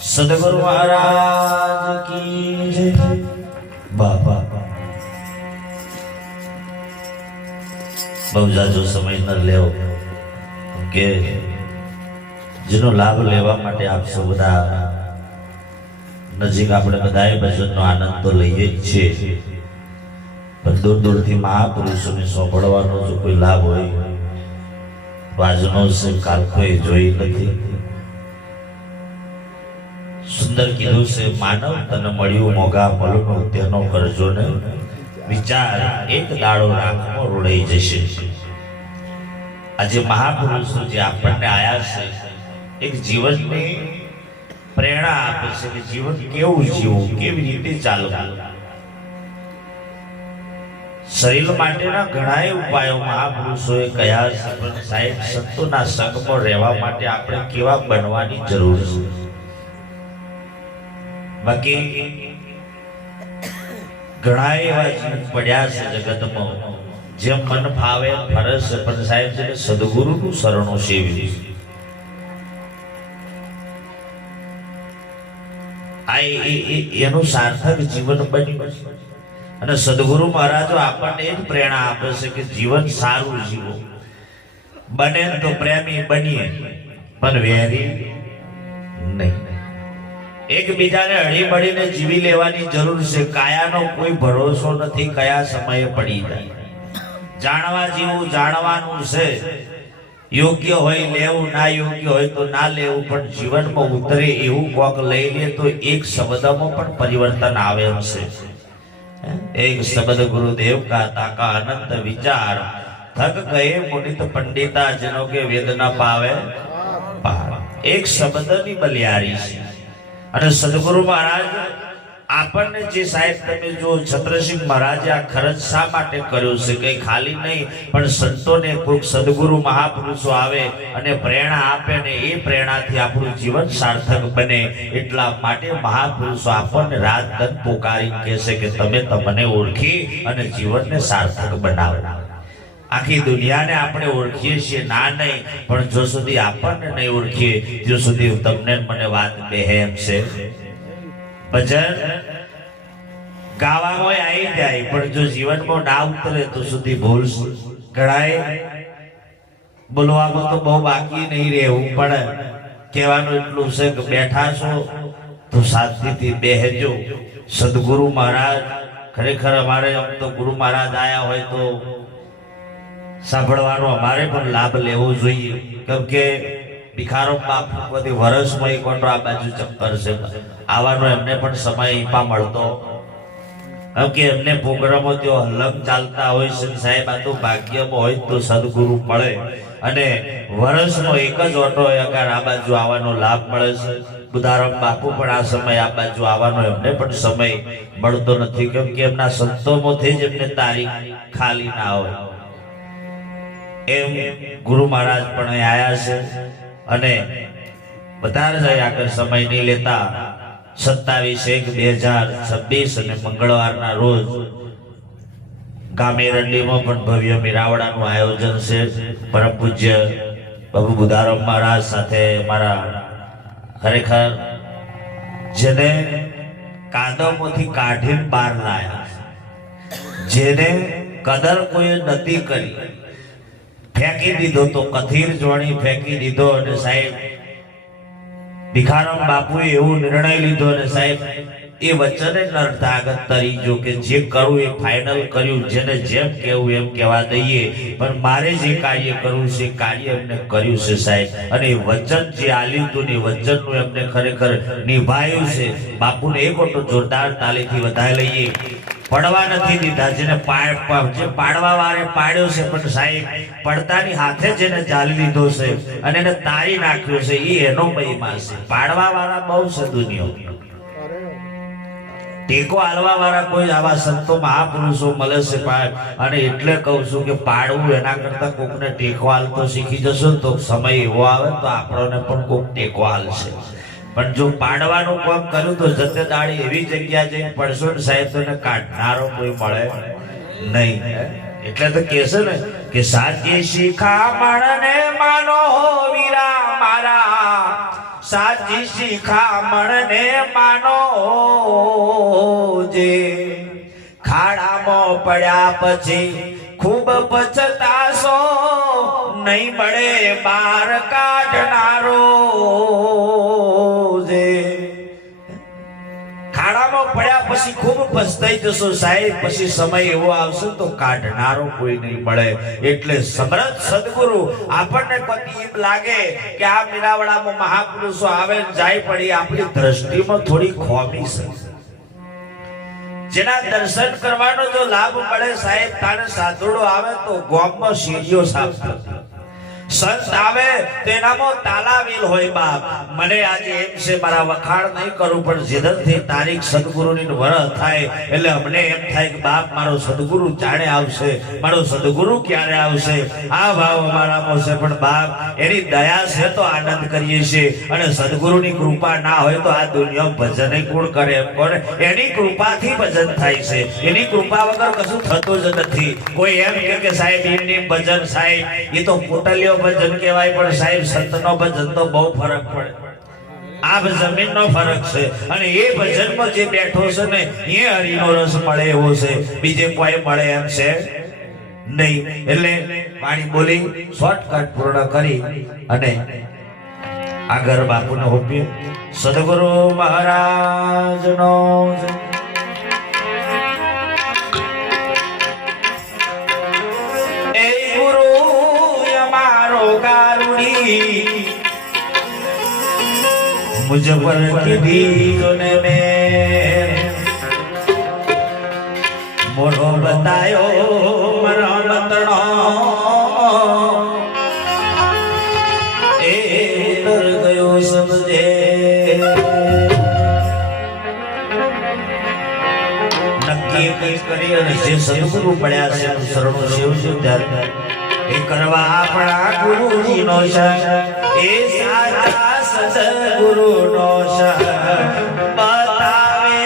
સદગુરુ મહારાજ કી જય। બાબા બહુ જાજો સમય ન લેવો કે જેનો લાભ લેવા માટે આપ સૌ બધા નજીક આપણે બધાએ ભજનનો આનંદ તો લઈએ જ છીએ, પણ દૂર દૂરથી મહાપુરુષોને સોંપડવાનો જો કોઈ લાભ હોય તો આજનો કાલકોએ જોઈ નથી। સુંદર કીધું છે, માનવ તને મળ્યું મોગા મલનું તેનો કરજો ને વિચાર, એક દાડો રાખમાં રોડાઈ જશે। આજે મહાપુરુષો જે આપણને આયા છે એક જીવનની પ્રેરણા આપે છે કે જીવન કેવું જીવવું, કેવી રીતે ચાલવું। શરીર માટેના ઘણા ઉપાયો મહાપુરુષોએ કયા છે, પણ સાહેબ સંતોના સંગમાં રહેવા માટે આપણે કેવા બનવાની જરૂર છે। બાકી ઘણા એવા જીવ પડ્યા છે જગતમાં જેમ મન ફાવે ફરે છે, પણ સાહેબ છે સદગુરુનું શરણો સેવ્યું એનું સાર્થક જીવન બન્યું। અને સદગુરુ મહારાજો આપણને એ જ પ્રેરણા આપે છે કે જીવન સારું જીવો, બને તો પ્રેમી બનીએ પણ વેરી નહીં। એકબીજાને હળી મળીને જીવી લેવાની જરૂર છે। કાયાનો કોઈ ભરોસો નથી, કયા સમયે પડી જાય। જાણવા જેવું જાણવાનું છે, યોગ્ય હોય લેવું, ના યોગ્ય હોય તો ના લેવું, પણ જીવનમાં ઉતરે એવું કોક લઈ લે તો એક શબ્દમાં પણ પરિવર્તન આવે છે। એક શબ્દ ગુરુદેવ કા તાકા અનંત વિચાર, થક ગયે મુનિત પંડિતા જનો કે વેદ ના પાવે પાર। એક શબ્દની બલિયારી છે। અને સદગુરુ મહારાજ આપણને જે સાહેબ તમે જો છત્રસિંહ મહારાજે આ ખર્ચ શા માટે કર્યો છે, કઈ ખાલી નહીં, પણ સંતોને કોઈક સદગુરુ મહાપુરુષો આવે અને પ્રેરણા આપે ને એ પ્રેરણાથી આપણું જીવન સાર્થક બને, એટલા માટે મહાપુરુષો આપણને રાત દન પોકારી કહે છે કે તમે તમને ઓળખી અને જીવનને સાર્થક બનાવો। આખી દુનિયાને આપણે ઓળખીએ છીએ ના નહીં, પણ જો સુધી આપણને નહીં ઓળખીએ ત્યાં સુધી તમને મને વાત બેહે એમ છે। ભજન ગાવામાં આવી જાય, પણ જો જીવનમાં ના ઉતરે તો સુધી ભૂલ ઘણાય। બોલવામાં તો બહુ બાકી નહીં રહેવું, પણ કહેવાનું એટલું છે કે બેઠા છો તો શાંતિથી બેહજો। સદગુરુ મહારાજ ખરેખર અમારે તો ગુરુ મહારાજ આયા હોય તો સાંભળવાનો અમારે પણ લાભ લેવો જોઈએ, કેમ કે ભિખારો બાપુ બધી વર્ષમાં એક વાર આ બાજુ ચક્કર છે, આવવાનો એમને પણ સમય ઈપા મળતો, કેમ કે એમને પ્રોગ્રામો ત્યાં હલમ ચાલતા હોય છે। સાહેબ આ તો ભાગ્યમાં હોય તો સદગુરુ મળે, અને વર્ષનો એક જ ઓટો અગર આ બાજુ આવવાનો લાભ મળે છે। બુધારામ બાપુ પણ આ સમય આ બાજુ આવવાનો એમને પણ સમય મળતો નથી, કેમ કે એમના સંતોમાંથી જ એમને તારીખ ખાલી ના હોય। એમ ગુરુ મહારાજ પણ આયા છે, અને વધારે જાય આગળ સમય નહીં લેતા 27/1/2026 અને મંગળવારના રોજ ગામે રંડીમાં પણ ભવ્ય મેળાવડાનું આયોજન છે। પરમ પૂજ્ય બાબુ બુધારામ મહારાજ સાથે અમારા ખરેખર જેને કાદવમાંથી કાઢીને બહાર લાયા, જેને કદર કોઈ નથી કરી, ફેંકી દીધો તો કથીર જોણી ફેંકી દીધો, અને સાહેબ ભિખારામ બાપુએ એવો નિર્ણય લીધો, અને સાહેબ એ વચને નરતા આગળ તરી જો કે જે કરું એ ફાઇનલ કર્યું, જેને જેમ કહેવું એમ કહેવા દઈએ, પણ મારે જે કાર્ય કરવું છે કાર્ય એમને કર્યું છે સાહેબ। અને વચન જે આલ્યું હતું ને વચનનું એમને ખરેખર નિભાવ્યું છે। બાપુને એક ઓટો જોરદાર તાલીથી વધાઈ લઈએ। પડવા નથી દીધા, જેને જે પાડવા વાળે પાડ્યો છે, પણ સાહેબ પડતાની હાથે જેને ચાલી લીધો છે અને એને તારી નાખ્યો છે એ એનો મહિમા છે। પાડવા વાળા બહુ છે દુનિયા, ટેકો હાલવા વાળા કોઈ આવા સંતો મહાપુરુષો મળે છે, અને એટલે કહું છું કે પાડવું એના કરતા કોકને ટેકો હાલતો શીખી જશો તો સમય એવો આવે તો આપણને પણ કોક ટેકો હાલશે। પણ જો પાડવાનું કામ કર્યું તો જતે દાડી એવી જગ્યા જઈને પડશો ને સાહેબ તને કાઢનારો કોઈ મળે નહીં। એટલે તો કહે છે ને કે સાચી શિખામણને માનો હો વીરા મારા, સાચી શિખામણ ને માનો જે ખાડામાં પડ્યા પછી ખૂબ પછતાશો નહીં મળે બાર કાઢનારો જે ખાડામાં પડ્યા પછી ખૂબ પછતાઈ જશો સાહેબ, પછી સમય એવો આવશે તો કાઢનારો કોઈ નહીં મળે. એટલે સમર્થ સદગુરુ આપણને કોઈ એમ લાગે કે આ મીરાવાડામાં મહાપુરુષો આવે ને જાય, પડી આપણી દ્રષ્ટિમાં થોડી ખોમી છે. જેના દર્શન કરવાનો જો લાભ મળે સાહેબ, તારે સાધુડો આવે તો ગામમાં સીડીઓ સાફ થતી, સંત આવે તેનામાં તાલાવેલ હોય. બાપ મને આજે એમ છે, મારા વખાણ નહીં કરું, પણ જેદરથી તારીખ સદગુરુની વરહ થાય એટલે અમને એમ થાય કે બાપ મારો સદગુરુ જાણે આવશે, મારો સદગુરુ ક્યારે આવશે. આ ભાવ અમારામાં છે, પણ બાપ એની દયા છે તો આનંદ કરીએ છીએ. અને સદગુરુની કૃપા ના હોય તો આ દુનિયા ભજન કોણ કરે એમ કોને? એની કૃપાથી ભજન થાય છે, એની કૃપા વગર કશું થતું જ નથી. કોઈ એમ કે સાહેબ એમની ભજન સાહેબ એ તો પોટલીઓ ભજન કહેવાય, પણ સાહેબ સંતનો ભજન તો બહુ ફરક પડે. આ જમીનનો ફરક છે. અને એ ભજનમાં જે બેઠો છે ને એ હરિનો રસ મળે એવો છે, બીજે કોઈ મળે એમ છે નહીં. એટલે વાણી બોલી શોર્ટકટ પૂર્ણ કરી અને આગળ બાપુને હોપીએ. સદગુરુ મહારાજનો मुझ पर की ने में मोरो बतायो मरा मतनो ए तर गयो समझे नक्की કરી અને જે સદગુરુ પડ્યા છે શરણો સેવજો ત્યારે એ કરવા આપણા ગુરુજીનો શરણ, એ સાચા સદગુરુનો શરણ બતાવે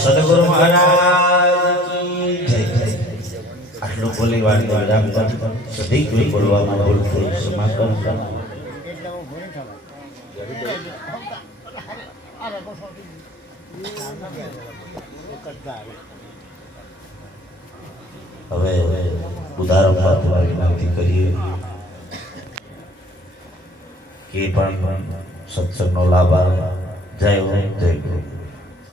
સદગુરુ મહારાજ કી જય. આટલું બોલી વાણી વિરામ કર. સદી કોઈ બોલવામાં ભૂલ થઈ સમાપન કર. હવે ઉદાહરણ બાપુને વિનંતી કરીએ કે પણ સત્સંગનો લાભ આવે. જય હો જય ગુરુ.